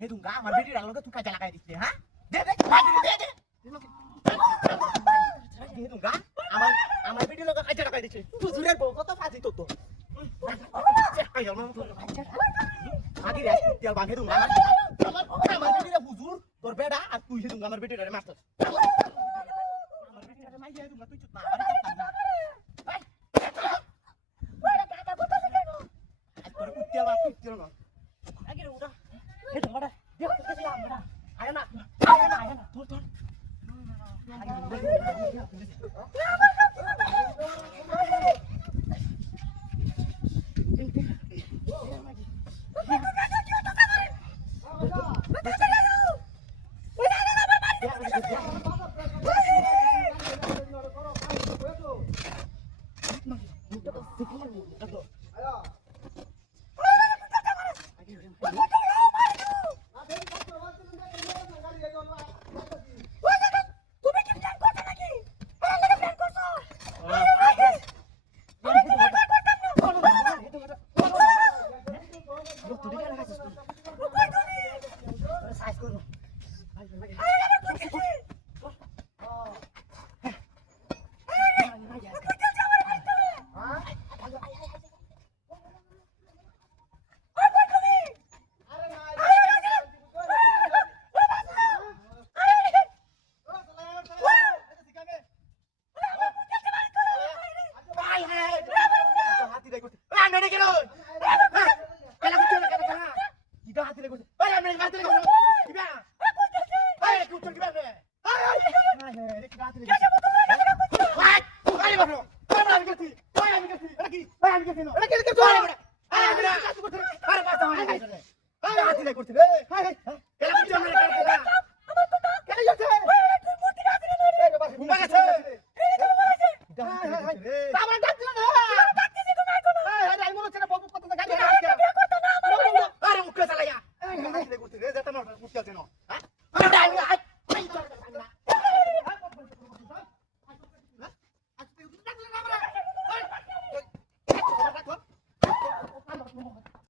হে দুঙ্গা আমার বেটির আলোকে তুই কাজে লাগাই দিছিস হ্যাঁ দে দে দে হে দুঙ্গা আমার বেটির লোকে কাজে লাগাই দিছিস হুজুরের বউ কত ফাজি তো আই আমার আগে রে তেল বাঁধে দুঙ্গা আমার বেটির হুজুর তোর বেডা আর তুই হে দুঙ্গা আমার বেটির মারছস আমার বেটির মাইয়া দুঙ্গা তুই চুপ না আগে উড়া হে দুঙ্গা